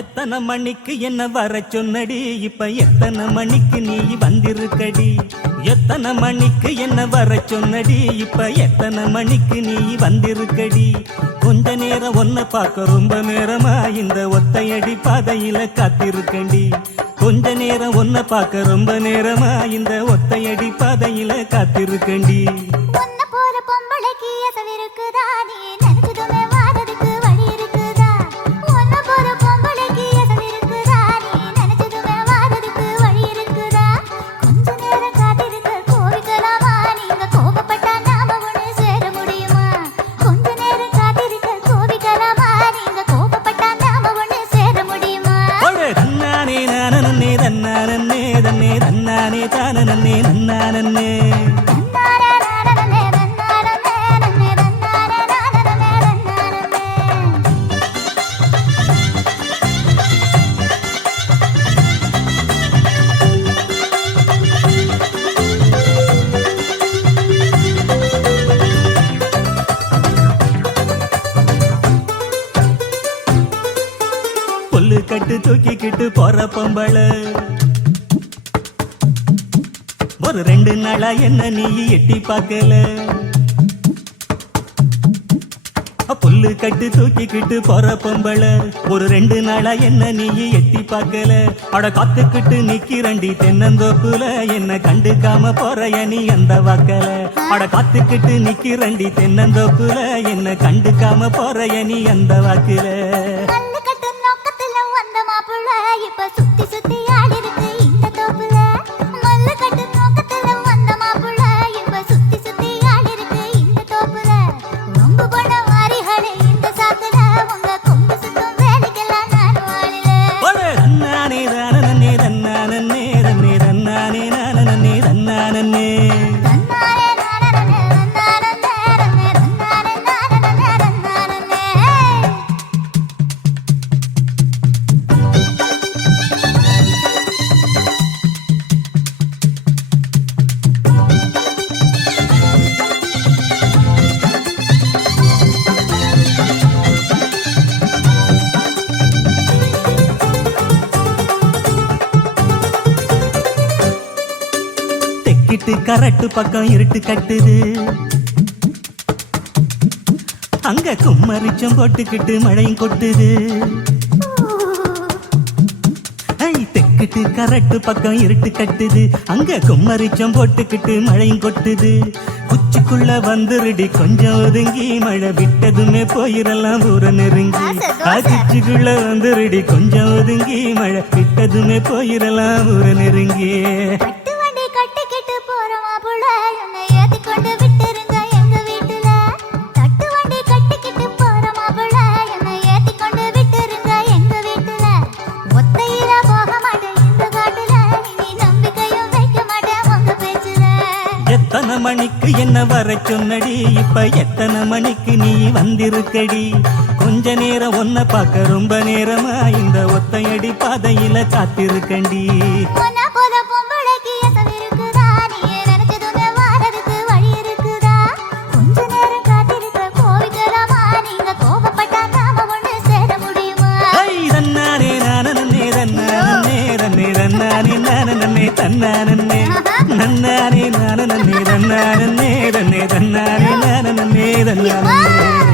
எத்தனை மணிக்கு என்ன வர சொன்னடி, இப்ப எத்தனை மணிக்கு நீ வந்திருக்கடி? எத்தனை மணிக்கு என்ன வர சொன்னடி, இப்ப எத்தனை மணிக்கு நீ வந்திருக்கடி? கொஞ்ச நேரம் ஒன்ன பார்க்க ரொம்ப நேரமா இந்த ஒத்தையடி பாதையில காத்திருக்கண்டி. கொஞ்ச நேரம் ஒன்ன பார்க்க ரொம்ப நேரமா இந்த ஒத்தையடி பாதையில காத்திருக்கண்டி. புல்லு கட்டு தூக்கிக்கிட்டு போற பொம்பள ஒரு 2 நாளா என்ன நீ எட்டி பார்க்கல. புல்லு கட்டு தூக்கிக்கிட்டு போற பொம்பள ஒரு 2 நாளா என்ன நீ எட்டி பார்க்கல. அட காத்துக்கிட்டு நிக்கிறண்டி தென்னந்தோப்புல என்ன கண்டுக்காம போறைய நீ அந்த வாக்கல. அட காத்துக்கிட்டு நிக்கிறண்டி தென்னந்தோப்புல என்ன கண்டுக்காம போறைய நீ அந்த வாக்குல. இப்ப சுத்தி சுத்தி ஆடி இருக்கு இந்த தோப்புல. மல்லு கட்டு நோக்கத்துல வந்த மாப்புள்ள இப்ப சுத்தி சுத்தி ஆடி இருக்கு இந்த தோப்புல. ரொம்ப போன வாரிகளே இந்த சாத்துல உங்க கொம்பு சுத்தும் வேலைக்கெல்லாம் நான் வாழல. தன்னானே தானே தன்னானே தன்னே தன்னானே நானே தன்னானே கரட்டு பக்கம் இருட்டு கட்டுது. அங்க கும்மரிச்சம் போட்டுக்கிட்டு மழையும் கொட்டுது. தெக்கிட்டு கரட்டு பக்கம் இருட்டு கட்டுது. அங்க கும்மரிச்சம் போட்டுக்கிட்டு மழையும் கொட்டுது. குச்சிக்குள்ள வந்துருடி கொஞ்சம் ஒதுங்கி மழை விட்டதுமே போயிடலாம் ஊர நெருங்கி. குச்சிக்குள்ள வந்துருடி கொஞ்சம் ஒதுங்கி மழை விட்டதுமே போயிடலாம் ஊர நெருங்கி. எத்தனை மணிக்கு என்ன வர சொன்னடி, இப்ப எத்தனை மணிக்கு நீ வந்திருக்கடி? கொஞ்ச நேரம் ஒன்ன பார்க்க ரொம்ப நேரமா இந்த ஒத்தையடி பாதையில காத்திருக்கண்டி. தன்னானே நானே நானே தன்னானே தன்னானே தன்னானே நானே தன்னானே.